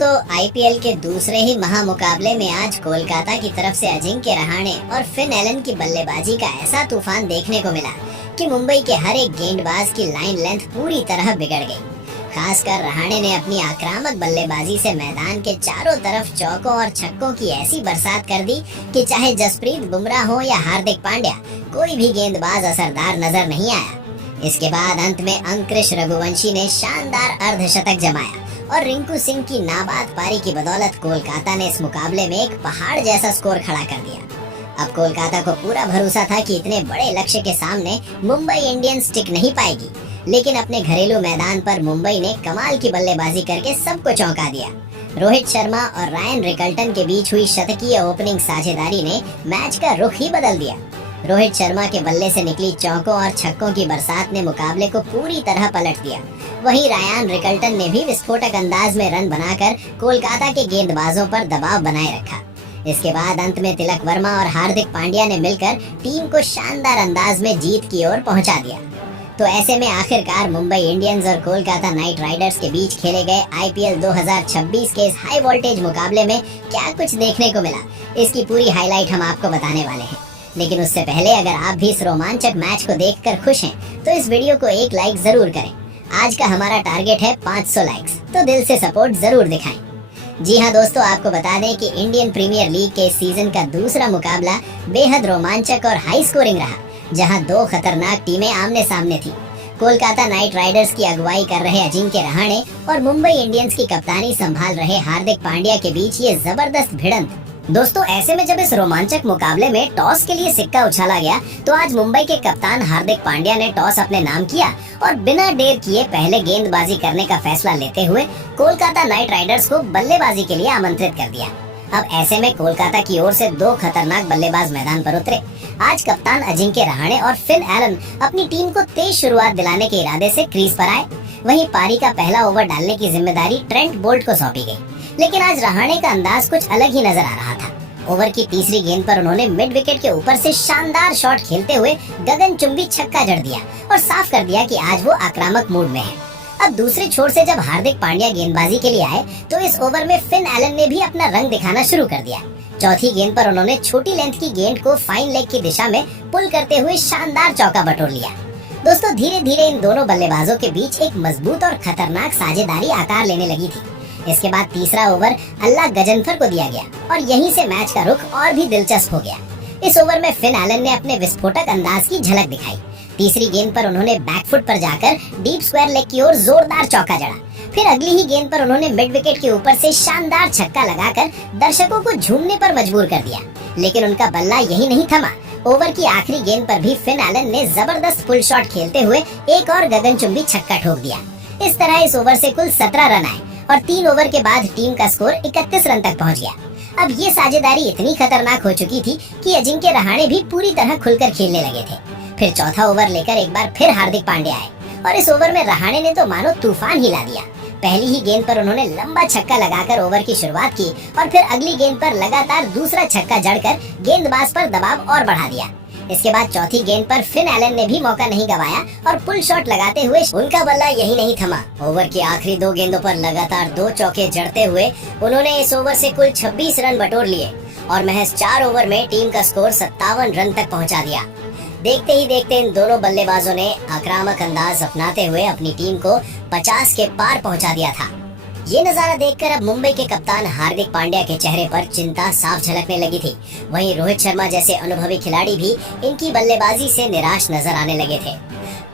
दोस्तों, आईपीएल के दूसरे ही महामुकाबले में आज कोलकाता की तरफ से अजिंक्य रहाणे और फिन एलन की बल्लेबाजी का ऐसा तूफान देखने को मिला कि मुंबई के हर एक गेंदबाज की लाइन लेंथ पूरी तरह बिगड़ गई। खासकर रहाणे ने अपनी आक्रामक बल्लेबाजी से मैदान के चारों तरफ चौकों और छक्कों की ऐसी बरसात कर दी कि चाहे जसप्रीत बुमराह हो या हार्दिक पांड्या, कोई भी गेंदबाज असरदार नजर नहीं आया। इसके बाद अंत में अंकुश रघुवंशी ने शानदार अर्धशतक जमाया और रिंकू सिंह की नाबाद पारी की बदौलत कोलकाता ने इस मुकाबले में एक पहाड़ जैसा स्कोर खड़ा कर दिया। अब कोलकाता को पूरा भरोसा था कि इतने बड़े लक्ष्य के सामने मुंबई इंडियंस टिक नहीं पाएगी, लेकिन अपने घरेलू मैदान पर मुंबई ने कमाल की बल्लेबाजी करके सबको चौंका दिया। रोहित शर्मा और रायन रिकल्टन के बीच हुई शतकीय ओपनिंग साझेदारी ने मैच का रुख ही बदल दिया। रोहित शर्मा के बल्ले से निकली चौकों और छक्कों की बरसात ने मुकाबले को पूरी तरह पलट दिया। वहीं रायन रिकल्टन ने भी विस्फोटक अंदाज में रन बनाकर कोलकाता के गेंदबाजों पर दबाव बनाए रखा। इसके बाद अंत में तिलक वर्मा और हार्दिक पांड्या ने मिलकर टीम को शानदार अंदाज में जीत की ओर पहुंचा दिया। तो ऐसे में आखिरकार मुंबई इंडियंस और कोलकाता नाइट राइडर्स के बीच खेले गए आईपीएल 2026 के इस हाई वोल्टेज मुकाबले में क्या कुछ देखने को मिला, इसकी पूरी हाईलाइट हम आपको बताने वाले हैं। लेकिन उससे पहले अगर आप भी इस रोमांचक मैच को देखकर खुश हैं, तो इस वीडियो को एक लाइक जरूर करें। आज का हमारा टारगेट है 500 लाइक्स, तो दिल से सपोर्ट जरूर दिखाएं। जी हाँ दोस्तों, आपको बता दें कि इंडियन प्रीमियर लीग के सीजन का दूसरा मुकाबला बेहद रोमांचक और हाई स्कोरिंग रहा, जहां दो खतरनाक टीमें आमने सामने थी। कोलकाता नाइट राइडर्स की अगुवाई कर रहे अजिंक्य रहाणे और मुंबई इंडियंस की कप्तानी संभाल रहे हार्दिक पांड्या के बीच ये जबरदस्त भिड़ंत। दोस्तों, ऐसे में जब इस रोमांचक मुकाबले में टॉस के लिए सिक्का उछाला गया, तो आज मुंबई के कप्तान हार्दिक पांड्या ने टॉस अपने नाम किया और बिना देर किए पहले गेंदबाजी करने का फैसला लेते हुए कोलकाता नाइट राइडर्स को बल्लेबाजी के लिए आमंत्रित कर दिया। अब ऐसे में कोलकाता की ओर से दो खतरनाक बल्लेबाज मैदान पर उतरे। आज कप्तान अजिंक्य रहाणे और फिन एलन अपनी टीम को तेज शुरुआत दिलाने के इरादे से क्रीज पर आए। वहीं पारी का पहला ओवर डालने की जिम्मेदारी ट्रेंट बोल्ट को सौंपी गई, लेकिन आज रहाणे का अंदाज कुछ अलग ही नजर आ रहा था। ओवर की तीसरी गेंद पर उन्होंने मिड विकेट के ऊपर से शानदार शॉट खेलते हुए गगनचुंबी छक्का जड़ दिया और साफ कर दिया कि आज वो आक्रामक मूड में है। अब दूसरे छोर से जब हार्दिक पांड्या गेंदबाजी के लिए आए, तो इस ओवर में फिन एलन ने भी अपना रंग दिखाना शुरू कर दिया। चौथी गेंद पर उन्होंने छोटी लेंथ की गेंद को फाइन लेग की दिशा में पुल करते हुए शानदार चौका बटोर लिया। दोस्तों, धीरे धीरे इन दोनों बल्लेबाजों के बीच एक मजबूत और खतरनाक साझेदारी आकार लेने लगी थी। इसके बाद तीसरा ओवर अल्लाह गजनफर को दिया गया और यहीं से मैच का रुख और भी दिलचस्प हो गया। इस ओवर में फिन एलन ने अपने विस्फोटक अंदाज की झलक दिखाई। तीसरी गेंद पर उन्होंने बैकफुट पर जाकर डीप स्क्वायर लेग की ओर जोरदार चौका जड़ा। फिर अगली ही गेंद पर उन्होंने मिड विकेट के ऊपर से शानदार छक्का लगाकर दर्शकों को झूमने पर मजबूर कर दिया। लेकिन उनका बल्ला यही नहीं थमा। ओवर की आखिरी गेंद पर भी फिन एलन ने जबरदस्त फुल शॉट खेलते हुए एक और गगनचुंबी छक्का ठोक दिया। इस तरह इस ओवर से कुल 17 रन आए और 3 ओवर के बाद टीम का स्कोर 31 रन तक पहुंच गया। अब ये साझेदारी इतनी खतरनाक हो चुकी थी कि अजिंक्य रहाणे भी पूरी तरह खुलकर खेलने लगे थे। फिर चौथा ओवर लेकर एक बार फिर हार्दिक पांड्या आए और इस ओवर में रहाणे ने तो मानो तूफान हिला दिया। पहली ही गेंद पर उन्होंने लंबा छक्का लगाकर ओवर की शुरुआत की और फिर अगली गेंद पर लगातार दूसरा छक्का जड़कर गेंदबाज पर दबाव और बढ़ा दिया। इसके बाद चौथी गेंद पर फिन एलन ने भी मौका नहीं गंवाया और पुल शॉट लगाते हुए उनका बल्ला यही नहीं थमा। ओवर की आखिरी 2 गेंदों पर लगातार 2 चौके जड़ते हुए उन्होंने इस ओवर से कुल 26 रन बटोर लिए और महज 4 ओवर में टीम का स्कोर 57 रन तक पहुंचा दिया। देखते ही देखते इन दोनों बल्लेबाजों ने आक्रामक अंदाज अपनाते हुए अपनी टीम को 50 के पार पहुंचा दिया था। ये नजारा देखकर अब मुंबई के कप्तान हार्दिक पांड्या के चेहरे पर चिंता साफ झलकने लगी थी। वहीं रोहित शर्मा जैसे अनुभवी खिलाड़ी भी इनकी बल्लेबाजी से निराश नजर आने लगे थे।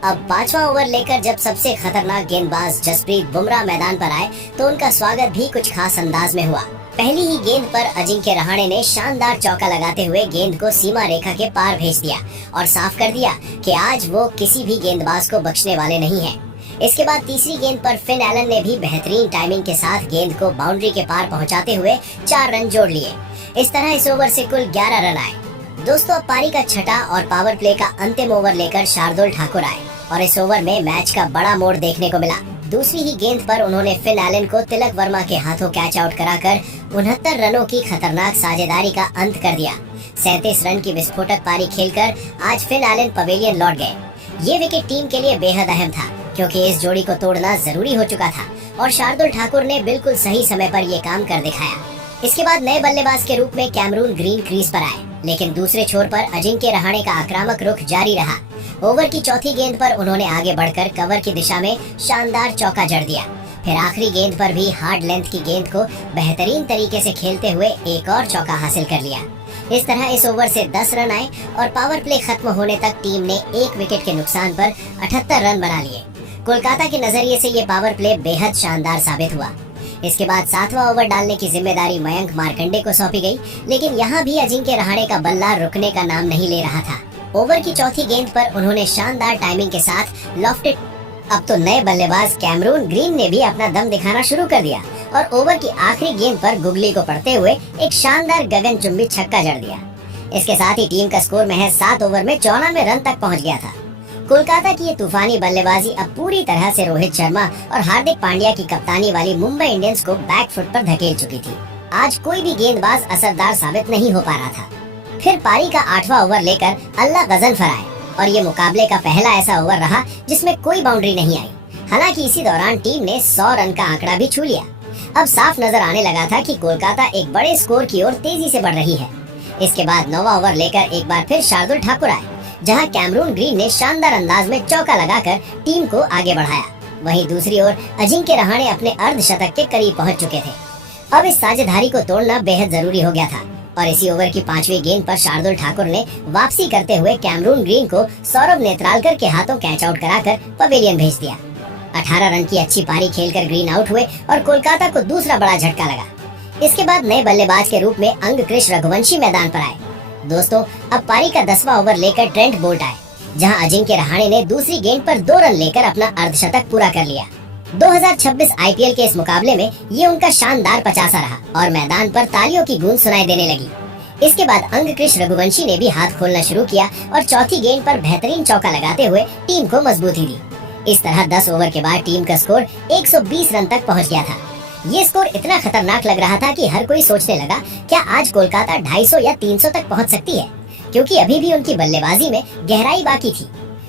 अब 5वां ओवर लेकर जब सबसे खतरनाक गेंदबाज जसप्रीत बुमराह मैदान पर आए, तो उनका स्वागत भी कुछ खास अंदाज में हुआ। पहली ही गेंद पर अजिंक्य रहाणे ने शानदार चौका लगाते हुए गेंद को सीमा रेखा के पार भेज दिया और साफ कर दिया कि आज वो किसी भी गेंदबाज को बख्शने वाले नहीं हैं। इसके बाद तीसरी गेंद पर फिन एलन ने भी बेहतरीन टाइमिंग के साथ गेंद को बाउंड्री के पार पहुंचाते हुए 4 रन जोड़ लिए। इस तरह इस ओवर से कुल 11 रन आए। दोस्तों, अब पारी का छठा और पावर प्ले का अंतिम ओवर लेकर शार्दुल ठाकुर आए और इस ओवर में मैच का बड़ा मोड़ देखने को मिला। दूसरी ही गेंद पर उन्होंने फिन एलन को तिलक वर्मा के हाथों कैच आउट कराकर 69 रनों की खतरनाक साझेदारी का अंत कर दिया। 37 रन की विस्फोटक पारी खेलकर आज फिन एलन पवेलियन लौट गए। ये विकेट टीम के लिए बेहद अहम था, क्योंकि इस जोड़ी को तोड़ना जरूरी हो चुका था और शार्दुल ठाकुर ने बिल्कुल सही समय पर ये काम कर दिखाया। इसके बाद नए बल्लेबाज के रूप में कैमरून ग्रीन क्रीज पर आए, लेकिन दूसरे छोर पर अजिंक्य रहाणे का आक्रामक रुख जारी रहा। ओवर की चौथी गेंद पर उन्होंने आगे बढ़कर कवर की दिशा में शानदार चौका जड़ दिया। फिर आखिरी गेंद पर भी हार्ड लेंथ की गेंद को बेहतरीन तरीके से खेलते हुए एक और चौका हासिल कर लिया। इस तरह इस ओवर से 10 रन आए और पावर प्ले खत्म होने तक टीम ने 1 विकेट के नुकसान पर 78 रन बना लिए। कोलकाता के नजरिए से ये पावर प्ले बेहद शानदार साबित हुआ। इसके बाद 7वां ओवर डालने की जिम्मेदारी मयंक मार्कंडे को सौंपी गई, लेकिन यहाँ भी अजिंक्य रहाणे का बल्ला रुकने का नाम नहीं ले रहा था। ओवर की चौथी गेंद पर उन्होंने शानदार टाइमिंग के साथ लॉफ्टेड। अब तो नए बल्लेबाज कैमरून ग्रीन ने भी अपना दम दिखाना शुरू कर दिया और ओवर की आखिरी गेंद पर गुगली को पड़ते हुए एक शानदार गगनचुंबी छक्का जड़ दिया। इसके साथ ही टीम का स्कोर महज 7 ओवर में 94 रन तक पहुंच गया था। कोलकाता की ये तूफानी बल्लेबाजी अब पूरी तरह से रोहित शर्मा और हार्दिक पांड्या की कप्तानी वाली मुंबई इंडियंस को बैक फुट पर धकेल चुकी थी। आज कोई भी गेंदबाज असरदार साबित नहीं हो पा रहा था। फिर पारी का 8वां ओवर लेकर अल्लाह गजनफर आए और ये मुकाबले का पहला ऐसा ओवर रहा जिसमें कोई बाउंड्री नहीं आई। हालांकि इसी दौरान टीम ने 100 रन का आंकड़ा भी छू लिया। अब साफ नजर आने लगा था कि कोलकाता एक बड़े स्कोर की ओर तेजी से बढ़ रही है। इसके बाद 9वां ओवर लेकर एक बार फिर शार्दुल ठाकुर आए, जहां कैमरून ग्रीन ने शानदार अंदाज में चौका लगाकर टीम को आगे बढ़ाया। वहीं दूसरी ओर अजिंक्य रहाणे अपने अर्धशतक के करीब पहुंच चुके थे। अब इस साझेदारी को तोड़ना बेहद जरूरी हो गया था और इसी ओवर की 5वीं गेंद पर शार्दुल ठाकुर ने वापसी करते हुए कैमरून ग्रीन को सौरभ नेत्रालकर के हाथों कैच आउट कराकर पवेलियन भेज दिया। 18 रन की अच्छी पारी खेलकर ग्रीन आउट हुए और कोलकाता को दूसरा बड़ा झटका लगा। इसके बाद नए बल्लेबाज के रूप में अंगकृष रघुवंशी मैदान पर आए। दोस्तों, अब पारी का 10वां ओवर लेकर ट्रेंट बोल्ट आए, जहां अजिंक्य रहाणे ने दूसरी गेंद पर 2 रन लेकर अपना अर्धशतक पूरा कर लिया। 2026 आईपीएल के इस मुकाबले में ये उनका शानदार 50 रहा और मैदान पर तालियों की गूंज सुनाई देने लगी। इसके बाद अंगकृष रघुवंशी ने भी हाथ खोलना शुरू किया और चौथी गेंद पर बेहतरीन चौका लगाते हुए टीम को मजबूती दी। इस तरह 10 ओवर के बाद टीम का स्कोर 120 रन तक पहुंच गया था। ये स्कोर इतना खतरनाक लग रहा था कि हर कोई सोचने लगा, क्या आज कोलकाता 250 या 300 तक पहुंच सकती है, क्योंकि अभी भी उनकी बल्लेबाजी में गहराई बाकी थी।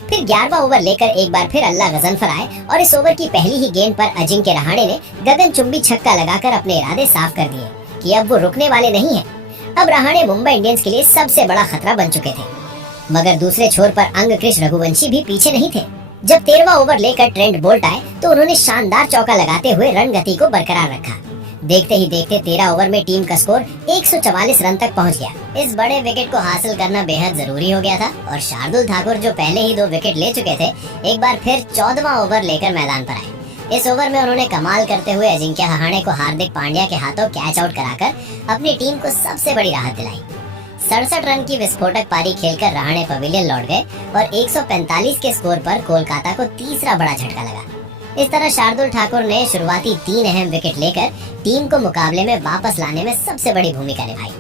फिर 11वां ओवर लेकर एक बार फिर अल्लाह गजनफर आए और इस ओवर की पहली ही गेंद पर अजिंक्य रहाणे ने गगनचुंबी छक्का लगाकर अपने इरादे साफ कर दिए कि अब वो रुकने वाले नहीं हैं। अब रहाणे मुंबई इंडियंस के लिए सबसे बड़ा खतरा बन चुके थे। मगर दूसरे छोर पर अंगकृष रघुवंशी भी पीछे नहीं थे। जब 13वां ओवर लेकर ट्रेंट बोल्ट आए तो उन्होंने शानदार चौका लगाते हुए रन गति को बरकरार रखा। देखते ही देखते 13 ओवर में टीम का स्कोर 144 रन तक पहुंच गया। इस बड़े विकेट को हासिल करना बेहद जरूरी हो गया था और शार्दुल ठाकुर, जो पहले ही 2 विकेट ले चुके थे, एक बार फिर 14वां ओवर लेकर मैदान पर आए। इस ओवर में उन्होंने कमाल करते हुए अजिंक्य रहाणे को हार्दिक पांड्या के हाथों कैच आउट कराकर अपनी टीम को सबसे बड़ी राहत दिलाई। 67 रन की विस्फोटक पारी खेलकर रहाणे पवेलियन लौट गए और 145 के स्कोर पर कोलकाता को तीसरा बड़ा झटका लगा। इस तरह शार्दुल ठाकुर ने शुरुआती 3 अहम विकेट लेकर टीम को मुकाबले में वापस लाने में सबसे बड़ी भूमिका निभाई।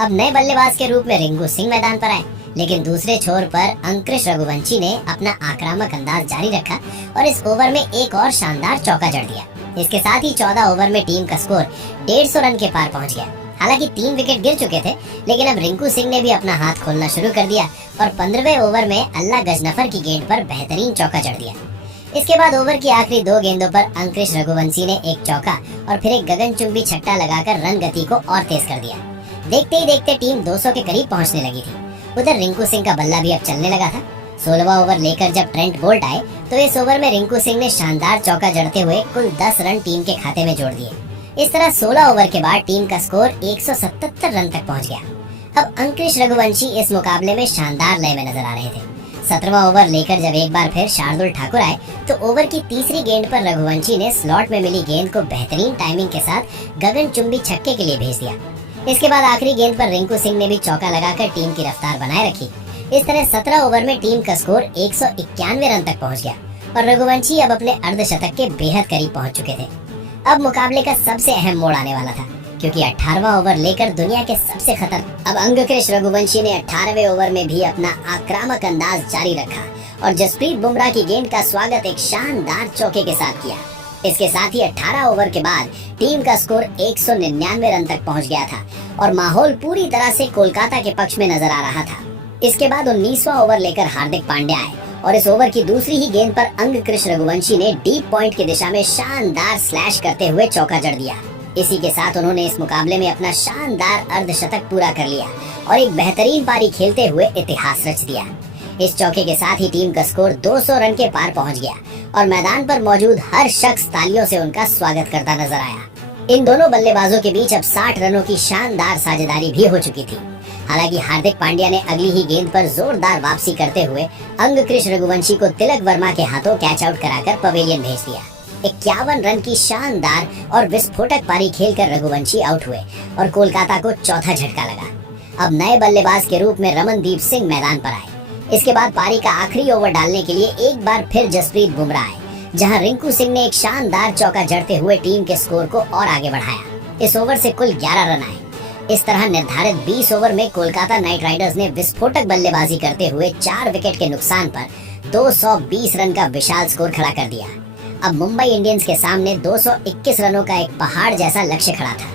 अब नए बल्लेबाज के रूप में रिंकू सिंह मैदान पर आए, लेकिन दूसरे छोर पर अंकृष रघुवंशी ने अपना आक्रामक अंदाज जारी रखा और इस ओवर में एक और शानदार चौका जड़ दिया। इसके साथ ही 14 ओवर में टीम का स्कोर 150 रन के पार पहुंच गया। हालांकि 3 विकेट गिर चुके थे, लेकिन अब रिंकू सिंह ने भी अपना हाथ खोलना शुरू कर दिया और 15वें ओवर में अल्लाह गजनफर की गेंद पर बेहतरीन चौका जड़ दिया। इसके बाद ओवर की आखिरी 2 गेंदों पर अंकृष रघुवंशी ने एक चौका और फिर एक गगनचुंबी छक्का लगाकर रन गति को और तेज कर दिया। देखते ही देखते टीम 200 के करीब पहुंचने लगी थी। उधर रिंकू सिंह का बल्ला भी अब चलने लगा था। 16वां ओवर लेकर जब ट्रेंट बोल्ट आए तो इस ओवर में रिंकू सिंह ने शानदार चौका जड़ते हुए कुल 10 रन टीम के खाते में जोड़ दिए। इस तरह 16 ओवर के बाद टीम का स्कोर 177 रन तक पहुंच गया। अब अंकृष रघुवंशी इस मुकाबले में शानदार लय में नजर आ रहे थे। 17वां ओवर लेकर जब एक बार फिर शार्दुल ठाकुर आए तो ओवर की तीसरी गेंद पर रघुवंशी ने स्लॉट में मिली गेंद को बेहतरीन टाइमिंग के साथ गगनचुंबी छक्के के लिए भेज दिया। इसके बाद आखिरी गेंद पर रिंकू सिंह ने भी चौका लगाकर टीम की रफ्तार बनाए रखी। इस तरह 17 ओवर में टीम का स्कोर 191 रन तक पहुंच गया और रघुवंशी अब अपने अर्धशतक के बेहद करीब पहुंच चुके थे। अब मुकाबले का सबसे अहम मोड़ आने वाला था, क्योंकि 18वां ओवर लेकर दुनिया के सबसे अब अंगकृष रघुवंशी ने 18वें ओवर में भी अपना आक्रामक अंदाज जारी रखा और जसप्रीत बुमराह की गेंद का स्वागत एक शानदार चौके के साथ किया। इसके साथ ही 18 ओवर के बाद टीम का स्कोर 199 रन तक पहुंच गया था और माहौल पूरी तरह से कोलकाता के पक्ष में नजर आ रहा था। इसके बाद 19वां ओवर लेकर हार्दिक पांड्या आए और इस ओवर की दूसरी ही गेंद पर अंगकृष रघुवंशी ने डीप पॉइंट की दिशा में शानदार स्लैश करते हुए चौका जड़ दिया। इसी के साथ उन्होंने इस मुकाबले में अपना शानदार अर्धशतक पूरा कर लिया और एक बेहतरीन पारी खेलते हुए इतिहास रच दिया। इस चौके के साथ ही टीम का स्कोर 200 रन के पार पहुंच गया और मैदान पर मौजूद हर शख्स तालियों से उनका स्वागत करता नजर आया। इन दोनों बल्लेबाजों के बीच अब 60 रनों की शानदार साझेदारी भी हो चुकी थी। हालांकि हार्दिक पांड्या ने अगली ही गेंद पर जोरदार वापसी करते हुए अंगकृष रघुवंशी को तिलक वर्मा के हाथों कैच आउट कराकर पवेलियन भेज दिया। 51 रन की शानदार और विस्फोटक पारी खेलकर रघुवंशी आउट हुए और कोलकाता को चौथा झटका लगा। अब नए बल्लेबाज के रूप में रमनदीप सिंह मैदान पर आए। इसके बाद पारी का आखिरी ओवर डालने के लिए एक बार फिर जसप्रीत बुमराह आए, जहां रिंकू सिंह ने एक शानदार चौका जड़ते हुए टीम के स्कोर को और आगे बढ़ाया। इस ओवर से कुल 11 रन आए। इस तरह निर्धारित 20 ओवर में कोलकाता नाइट राइडर्स ने विस्फोटक बल्लेबाजी करते हुए 4 विकेट के नुकसान पर 220 रन का विशाल स्कोर खड़ा कर दिया। अब मुंबई इंडियंस के सामने 221 रनों का एक पहाड़ जैसा लक्ष्य खड़ा था।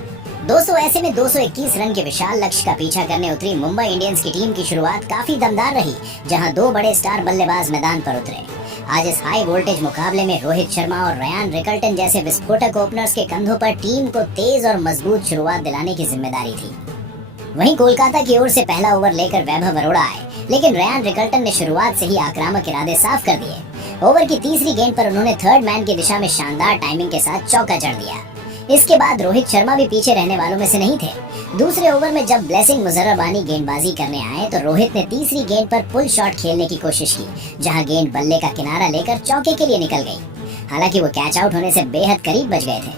200 ऐसे में 221 रन के विशाल लक्ष्य का पीछा करने उतरी मुंबई इंडियंस की टीम की शुरुआत काफी दमदार रही, जहां 2 बड़े स्टार बल्लेबाज मैदान पर उतरे। आज इस हाई वोल्टेज मुकाबले में रोहित शर्मा और रयान रिकल्टन जैसे विस्फोटक ओपनर्स के कंधों पर टीम को तेज और मजबूत शुरुआत दिलाने की जिम्मेदारी थी। वहीं कोलकाता की ओर से पहला ओवर लेकर वैभव अरोड़ा आए, लेकिन रयान रिकल्टन ने शुरुआत से ही आक्रामक इरादे साफ कर दिए। ओवर की तीसरी गेंद पर उन्होंने थर्ड मैन की दिशा में शानदार टाइमिंग के साथ चौका जड़ दिया। इसके बाद रोहित शर्मा भी पीछे रहने वालों में से नहीं थे। दूसरे ओवर में जब ब्लेसिंग मुजर्रबानी गेंदबाजी करने आए तो रोहित ने तीसरी गेंद पर पुल शॉट खेलने की कोशिश की, जहां गेंद बल्ले का किनारा लेकर चौके के लिए निकल गई। हालांकि वो कैच आउट होने से बेहद करीब बच गए थे।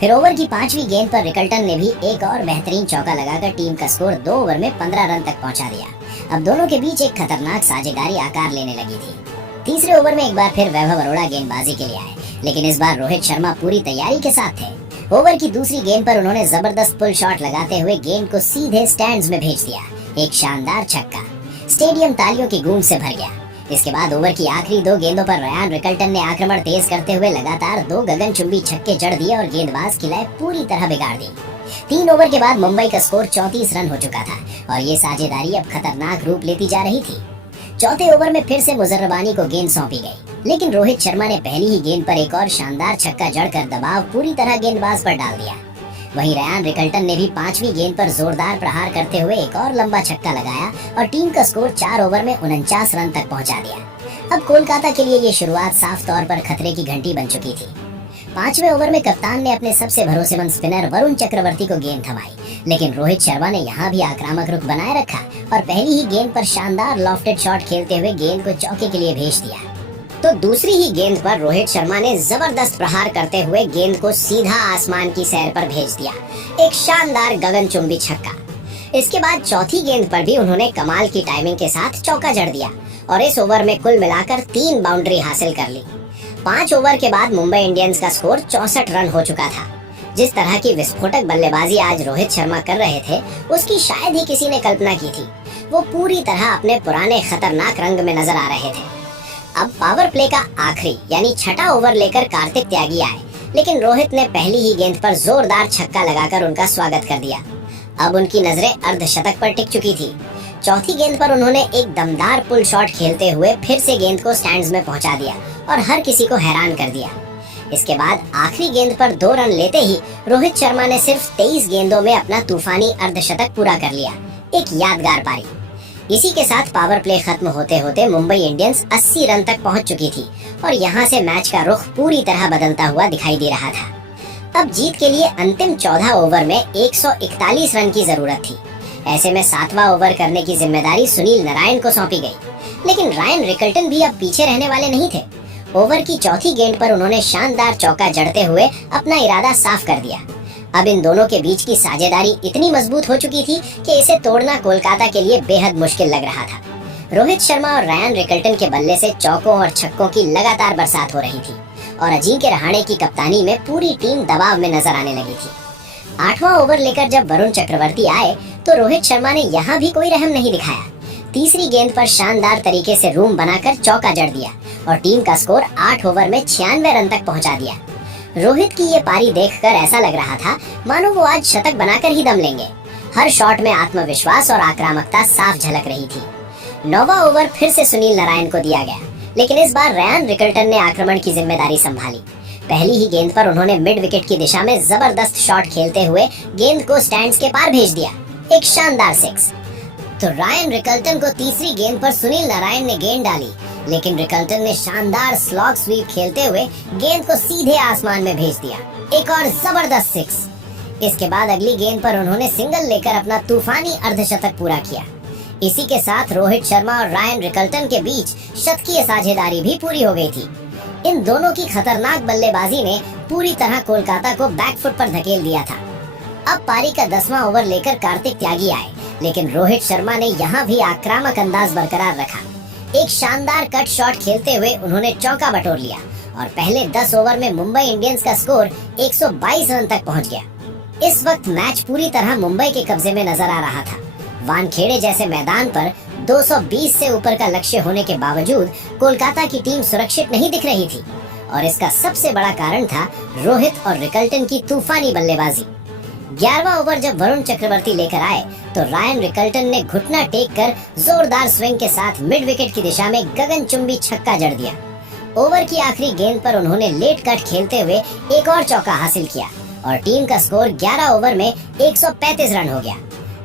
फिर ओवर की 5वीं गेंद पर रिकल्टन ने भी एक और बेहतरीन चौका लगाकर टीम का स्कोर 2 ओवर में 15 रन तक पहुंचा दिया। अब दोनों के बीच एक खतरनाक साझेदारी आकार लेने लगी थी। तीसरे ओवर में एक बार फिर वैभव अरोड़ा गेंदबाजी के लिए आए, लेकिन इस बार रोहित शर्मा पूरी तैयारी के साथ थे। ओवर की दूसरी गेंद पर उन्होंने जबरदस्त पुल शॉट लगाते हुए गेंद को सीधे स्टैंड्स में भेज दिया। एक शानदार छक्का। स्टेडियम तालियों की गूंज से भर गया। इसके बाद ओवर की आखिरी 2 गेंदों पर रयान रिकल्टन ने आक्रमण तेज करते हुए लगातार 2 गगनचुंबी छक्के जड़ दिए और गेंदबाज की लय पूरी तरह बिगाड़ दी। 3 ओवर के बाद मुंबई का स्कोर 34 रन हो चुका था और ये साझेदारी अब खतरनाक रूप लेती जा रही थी। चौथे ओवर में फिर से मुजर्रबानी को गेंद सौंपी गई, लेकिन रोहित शर्मा ने पहली ही गेंद पर एक और शानदार छक्का जड़कर दबाव पूरी तरह गेंदबाज पर डाल दिया। वहीं रयान रिकल्टन ने भी 5वीं गेंद पर जोरदार प्रहार करते हुए एक और लंबा छक्का लगाया और टीम का स्कोर 4 ओवर में 49 रन तक पहुंचा दिया। अब कोलकाता के लिए ये शुरुआत साफ तौर पर खतरे की घंटी बन चुकी थी। 5वें ओवर में कप्तान ने अपने सबसे भरोसेमंद स्पिनर वरुण चक्रवर्ती को गेंद थमाई, लेकिन रोहित शर्मा ने यहाँ भी आक्रामक रुख बनाए रखा और पहली ही गेंद पर शानदार लॉफ्टेड शॉट खेलते हुए गेंद को चौके के लिए भेज दिया। तो दूसरी ही गेंद पर रोहित शर्मा ने जबरदस्त प्रहार करते हुए गेंद को सीधा आसमान की सैर पर भेज दिया। एक शानदार गगनचुंबी छक्का। इसके बाद चौथी गेंद पर भी उन्होंने कमाल की टाइमिंग के साथ चौका जड़ दिया और इस ओवर में कुल मिलाकर 3 बाउंड्री हासिल कर ली। 5 ओवर के बाद मुंबई इंडियंस का स्कोर 64 रन हो चुका था। जिस तरह की विस्फोटक बल्लेबाजी आज रोहित शर्मा कर रहे थे, उसकी शायद ही किसी ने कल्पना की थी। वो पूरी तरह अपने पुराने खतरनाक रंग में नजर आ रहे थे। अब पावर प्ले का आखिरी यानी 6ठा ओवर लेकर कार्तिक त्यागी आए, लेकिन रोहित ने पहली ही गेंद पर जोरदार छक्का लगाकर उनका स्वागत कर दिया। अब उनकी नजरें अर्धशतक पर टिक चुकी थी। चौथी गेंद पर उन्होंने एक दमदार पुल शॉट खेलते हुए फिर से गेंद को स्टैंड्स में पहुंचा दिया और हर किसी को हैरान कर दिया। इसके बाद आखिरी गेंद पर 2 रन लेते ही रोहित शर्मा ने सिर्फ 23 गेंदों में अपना तूफानी अर्धशतक पूरा कर लिया। एक यादगार पारी। इसी के साथ पावर प्ले खत्म होते होते मुंबई इंडियंस 80 रन तक पहुंच चुकी थी और यहाँ से मैच का रुख पूरी तरह बदलता हुआ दिखाई दे रहा था। अब जीत के लिए अंतिम 14 ओवर में 141 रन की जरूरत थी। ऐसे में 7वां ओवर करने की जिम्मेदारी सुनील नारायण को सौंपी गई, लेकिन रयान रिकल्टन भी अब पीछे रहने वाले नहीं थे। ओवर की चौथी गेंद पर उन्होंने शानदार चौका जड़ते हुए अपना इरादा साफ कर दिया। अब इन दोनों के बीच की साझेदारी इतनी मजबूत हो चुकी थी कि इसे तोड़ना कोलकाता के लिए बेहद मुश्किल लग रहा था। रोहित शर्मा और रयान रिकल्टन के बल्ले से चौकों और छक्कों की लगातार बरसात हो रही थी और अजिंक्य रहाणे की कप्तानी में पूरी टीम दबाव में नजर आने लगी थी। 8वां ओवर लेकर जब वरुण चक्रवर्ती आए तो रोहित शर्मा ने यहाँ भी कोई रहम नहीं दिखाया। तीसरी गेंद पर शानदार तरीके से रूम बनाकर चौका जड़ दिया और टीम का स्कोर 8 ओवर में 96 रन तक पहुंचा दिया। रोहित की ये पारी देखकर ऐसा लग रहा था मानो वो आज शतक बनाकर ही दम लेंगे। हर शॉट में आत्मविश्वास और आक्रामकता साफ झलक रही थी। 9वां ओवर फिर से सुनील नारायण को दिया गया। लेकिन इस बार रयान रिकल्टन ने आक्रमण की जिम्मेदारी संभाली। पहली ही गेंद पर उन्होंने मिड विकेट की दिशा में जबरदस्त शॉट खेलते हुए गेंद को स्टैंड्स के पार भेज दिया, एक शानदार सिक्स। तो रायन रिकल्टन को तीसरी गेंद पर सुनील नारायण ने गेंद डाली, लेकिन रिकल्टन ने शानदार स्लॉग स्वीप खेलते हुए गेंद को सीधे आसमान में भेज दिया, एक और जबरदस्त सिक्स। इसके बाद अगली गेंद पर उन्होंने सिंगल लेकर अपना तूफानी अर्धशतक पूरा किया। इसी के साथ रोहित शर्मा और रायन रिकल्टन के बीच शतकीय साझेदारी भी पूरी हो गई थी। इन दोनों की खतरनाक बल्लेबाजी ने पूरी तरह कोलकाता को बैकफुट पर धकेल दिया था। अब पारी का 10वां ओवर लेकर कार्तिक त्यागी आए, लेकिन रोहित शर्मा ने यहाँ भी आक्रामक अंदाज बरकरार रखा। एक शानदार कट शॉट खेलते हुए उन्होंने चौका बटोर लिया और पहले 10 ओवर में मुंबई इंडियंस का स्कोर 122 रन तक पहुंच गया। इस वक्त मैच पूरी तरह मुंबई के कब्जे में नजर आ रहा था। वानखेड़े जैसे मैदान पर 220 से ऊपर का लक्ष्य होने के बावजूद कोलकाता की टीम सुरक्षित नहीं दिख रही थी, और इसका सबसे बड़ा कारण था रोहित और रिकल्टन की तूफानी बल्लेबाजी। 11वां ओवर जब वरुण चक्रवर्ती लेकर आए तो रायन रिकल्टन ने घुटना टेक कर जोरदार स्विंग के साथ मिड विकेट की दिशा में गगनचुंबी छक्का जड़ दिया। ओवर की आखिरी गेंद पर उन्होंने लेट कट खेलते हुए एक और चौका हासिल किया और टीम का स्कोर 11 ओवर में 135 रन हो गया।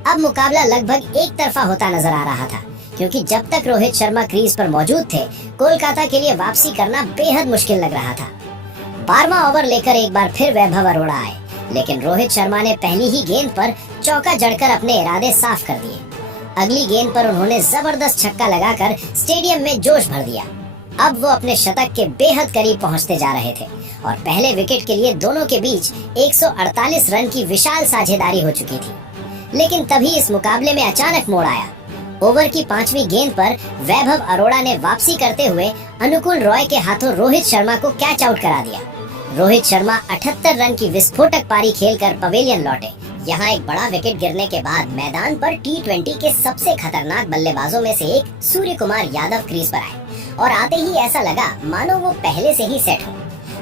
अब मुकाबला लगभग एक तरफा होता नजर आ रहा था, क्योंकि जब तक रोहित शर्मा क्रीज पर मौजूद थे कोलकाता के लिए वापसी करना बेहद मुश्किल लग रहा था। 12वां ओवर लेकर एक बार फिर वैभव अरोड़ा आए, लेकिन रोहित शर्मा ने पहली ही गेंद पर चौका जड़कर अपने इरादे साफ कर दिए। अगली गेंद पर उन्होंने जबरदस्त छक्का लगाकर स्टेडियम में जोश भर दिया। अब वो अपने शतक के बेहद करीब पहुंचते जा रहे थे और पहले विकेट के लिए दोनों के बीच 148 रन की विशाल साझेदारी हो चुकी थी। लेकिन तभी इस मुकाबले में अचानक मोड़ आया। ओवर की 5वीं गेंद पर वैभव अरोड़ा ने वापसी करते हुए अनुकूल रॉय के हाथों रोहित शर्मा को कैच आउट करा दिया। रोहित शर्मा 78 रन की विस्फोटक पारी खेलकर पवेलियन लौटे। यहाँ एक बड़ा विकेट गिरने के बाद मैदान पर T20 के सबसे खतरनाक बल्लेबाजों में से एक सूर्य कुमार यादव क्रीज पर आए और आते ही ऐसा लगा मानो वो पहले से ही सेट हो।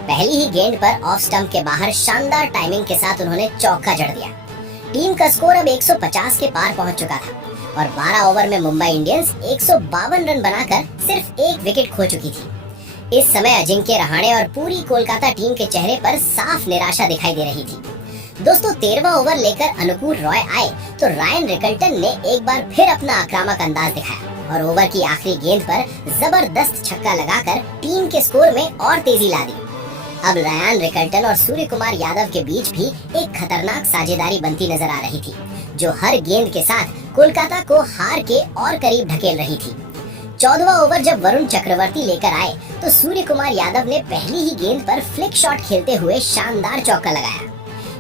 पहली ही गेंद पर ऑफ स्टंप के बाहर शानदार टाइमिंग के साथ उन्होंने चौका जड़ दिया। टीम का स्कोर अब 150 के पार पहुंच चुका था और 12 ओवर में मुंबई इंडियंस 152 रन बनाकर सिर्फ एक विकेट खो चुकी थी। इस समय अजिंक्य रहाणे और पूरी कोलकाता टीम के चेहरे पर साफ निराशा दिखाई दे रही थी। दोस्तों 13वां ओवर लेकर अनुकूल रॉय आए तो रायन रिकल्टन ने एक बार फिर अपना आक्रामक अंदाज दिखाया और ओवर की आखिरी गेंद पर जबरदस्त छक्का लगाकर टीम के स्कोर में और तेजी ला दी। अब रायन रिकल्टन और सूर्य कुमार यादव के बीच भी एक खतरनाक साझेदारी बनती नजर आ रही थी, जो हर गेंद के साथ कोलकाता को हार के और करीब ढकेल रही थी। 14वां ओवर जब वरुण चक्रवर्ती लेकर आए तो सूर्य कुमार यादव ने पहली ही गेंद पर फ्लिक शॉट खेलते हुए शानदार चौका लगाया।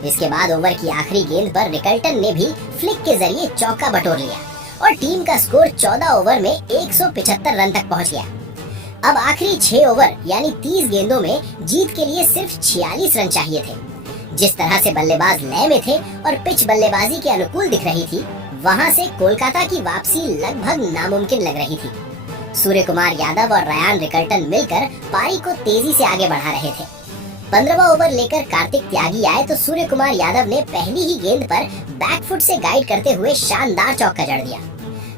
इसके बाद ओवर की आखिरी गेंद पर रिकल्टन ने भी फ्लिक के जरिए चौका बटोर लिया और टीम का स्कोर 14 ओवर में 175 रन तक पहुंच गया। अब आखिरी 6 ओवर यानी 30 गेंदों में जीत के लिए सिर्फ 46 रन चाहिए थे। जिस तरह से बल्लेबाज लय में थे और पिच बल्लेबाजी के अनुकूल दिख रही थी, वहां से कोलकाता की वापसी लगभग नामुमकिन लग रही थी। सूर्य कुमार यादव और रायन रिकल्टन मिलकर पारी को तेजी से आगे बढ़ा रहे थे। 15वां ओवर लेकर कार्तिक त्यागी आए तो सूर्य कुमार यादव ने पहली ही गेंद पर बैकफुट से गाइड करते हुए शानदार चौका जड़ दिया।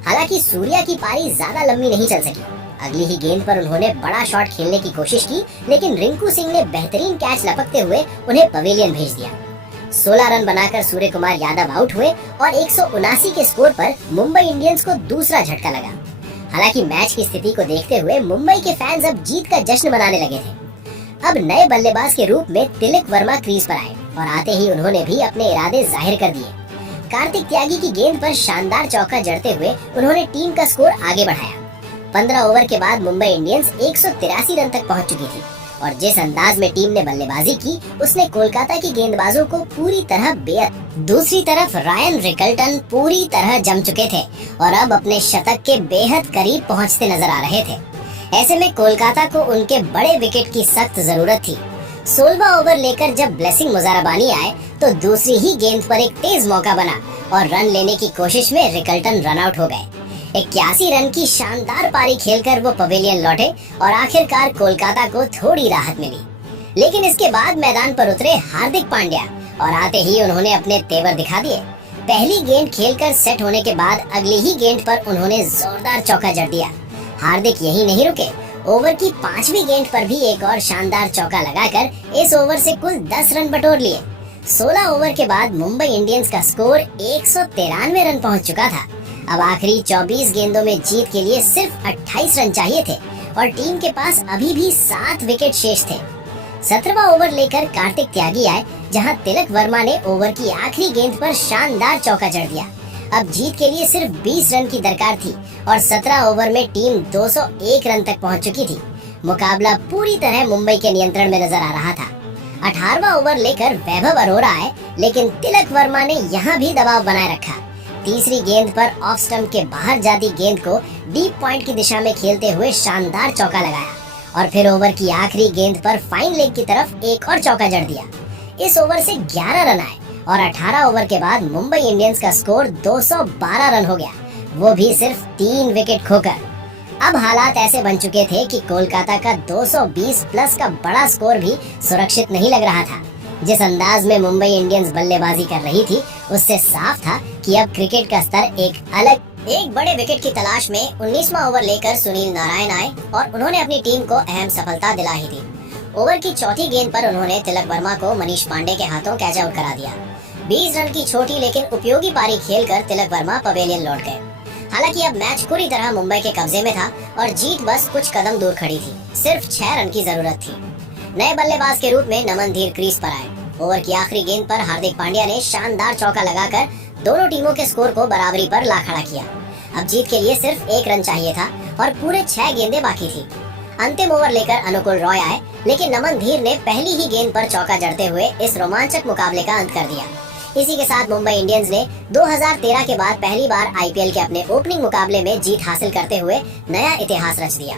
हालांकि सूर्या की पारी ज्यादा लंबी नहीं चल सकी। अगली ही गेंद पर उन्होंने बड़ा शॉट खेलने की कोशिश की, लेकिन रिंकू सिंह ने बेहतरीन कैच लपकते हुए उन्हें पवेलियन भेज दिया। 16 रन बनाकर सूर्य कुमार यादव आउट हुए और 179 के स्कोर पर मुंबई इंडियंस को दूसरा झटका लगा। हालांकि मैच की स्थिति को देखते हुए मुंबई के फैंस अब जीत का जश्न मनाने लगे थे। अब नए बल्लेबाज के रूप में तिलक वर्मा क्रीज पर आए और आते ही उन्होंने भी अपने इरादे जाहिर कर दिए। कार्तिक त्यागी की गेंद पर शानदार चौका जड़ते हुए उन्होंने टीम का स्कोर आगे बढ़ाया। 15 ओवर के बाद मुंबई इंडियंस 183 रन तक पहुंच चुकी थी और जिस अंदाज में टीम ने बल्लेबाजी की उसने कोलकाता की गेंदबाजों को पूरी तरह बेअद। दूसरी तरफ रायन रिकल्टन पूरी तरह जम चुके थे और अब अपने शतक के बेहद करीब पहुंचते नजर आ रहे थे। ऐसे में कोलकाता को उनके बड़े विकेट की सख्त जरूरत थी। 16वां ओवर लेकर जब ब्लेसिंग मुजाराबानी आए तो दूसरी ही गेंद पर एक तेज मौका बना और रन लेने की कोशिश में रिकल्टन रन आउट हो गए। 81 रन की शानदार पारी खेलकर वो पवेलियन लौटे और आखिरकार कोलकाता को थोड़ी राहत मिली। लेकिन इसके बाद मैदान पर उतरे हार्दिक पांड्या और आते ही उन्होंने अपने तेवर दिखा दिए। पहली गेंद खेलकर सेट होने के बाद अगली ही गेंद पर उन्होंने जोरदार चौका जड़ दिया। हार्दिक यही नहीं रुके, ओवर की 5वीं गेंद पर भी एक और शानदार चौका लगाकर इस ओवर से कुल 10 रन बटोर लिए। 16 ओवर के बाद मुंबई इंडियंस का स्कोर 193 रन पहुंच चुका था। अब आखिरी 24 गेंदों में जीत के लिए सिर्फ 28 रन चाहिए थे और टीम के पास अभी भी 7 विकेट शेष थे। 17वां ओवर लेकर कार्तिक त्यागी आए, जहां तिलक वर्मा ने ओवर की आखिरी गेंद पर शानदार चौका जड़ दिया। अब जीत के लिए सिर्फ 20 रन की दरकार थी और 17 ओवर में टीम 201 रन तक पहुंच चुकी थी। मुकाबला पूरी तरह मुंबई के नियंत्रण में नजर आ रहा था। 18वां ओवर लेकर वैभव अरोरा आए, लेकिन तिलक वर्मा ने यहाँ भी दबाव बनाए रखा। तीसरी गेंद पर ऑफ स्टंप के बाहर जाती गेंद को डीप पॉइंट की दिशा में खेलते हुए शानदार चौका लगाया और फिर ओवर की आखिरी गेंद पर फाइन लेग की तरफ एक और चौका जड़ दिया। इस ओवर से 11 रन आए और 18 ओवर के बाद मुंबई इंडियंस का स्कोर 212 रन हो गया, वो भी सिर्फ 3 विकेट खोकर। अब हालात ऐसे बन चुके थे कि कोलकाता का 220 प्लस का बड़ा स्कोर भी सुरक्षित नहीं लग रहा था। जिस अंदाज में मुंबई इंडियंस बल्लेबाजी कर रही थी, उससे साफ था कि अब क्रिकेट का स्तर एक बड़े विकेट की तलाश में 19वां ओवर लेकर सुनील नारायण आए और उन्होंने अपनी टीम को अहम सफलता दिलाई थी। ओवर की चौथी गेंद पर उन्होंने तिलक वर्मा को मनीष पांडे के हाथों कैच आउट करा दिया। 20 रन की छोटी लेकिन उपयोगी पारी खेलकर तिलक वर्मा पवेलियन लौट गए। हालांकि अब मैच पूरी तरह मुंबई के कब्जे में था और जीत बस कुछ कदम दूर खड़ी थी। सिर्फ 6 रन की जरूरत थी। नए बल्लेबाज के रूप में नमन धीर क्रीज पर आए। ओवर की आखिरी गेंद पर हार्दिक पांड्या ने शानदार चौका लगाकर दोनों टीमों के स्कोर को बराबरी पर ला खड़ा किया। अब जीत के लिए सिर्फ 1 रन चाहिए था और पूरे 6 गेंदें बाकी थी। अंतिम ओवर लेकर अनुकुल रॉय आए, लेकिन नमन धीर ने पहली ही गेंद पर चौका जड़ते हुए इस रोमांचक मुकाबले का अंत कर दिया। इसी के साथ मुंबई इंडियंस ने 2013 के बाद पहली बार आईपीएल के अपने ओपनिंग मुकाबले में जीत हासिल करते हुए नया इतिहास रच दिया।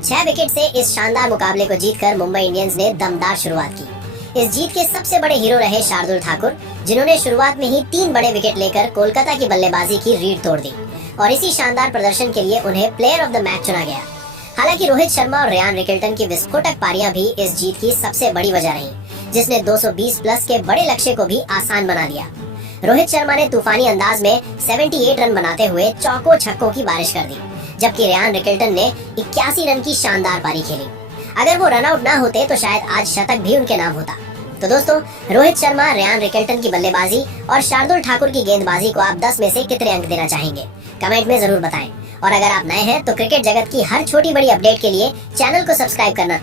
6 विकेट से इस शानदार मुकाबले को जीतकर मुंबई इंडियंस ने दमदार शुरुआत की। इस जीत के सबसे बड़े हीरो रहे शार्दुल ठाकुर, जिन्होंने शुरुआत में ही 3 बड़े विकेट लेकर कोलकाता की बल्लेबाजी की रीढ़ तोड़ दी और इसी शानदार प्रदर्शन के लिए उन्हें प्लेयर ऑफ द मैच चुना गया। हालांकि रोहित शर्मा और रेयान रिकल्टन की विस्फोटक पारियां भी इस जीत की सबसे बड़ी वजह रही, जिसने 220 प्लस के बड़े लक्ष्य को भी आसान बना दिया। रोहित शर्मा ने तूफानी अंदाज में 78 रन बनाते हुए चौकों छक्कों की बारिश कर दी, जबकि रेयान रिकल्टन ने 81 रन की शानदार पारी खेली। अगर वो रन आउट ना होते तो शायद आज शतक भी उनके नाम होता। तो दोस्तों, रोहित शर्मा, रेयान रिकल्टन की बल्लेबाजी और शार्दुल ठाकुर की गेंदबाजी को आप 10 में से कितने अंक देना चाहेंगे? कमेंट में जरूर बताएं। और अगर आप नए हैं तो क्रिकेट जगत की हर छोटी बड़ी अपडेट के लिए चैनल को सब्सक्राइब करना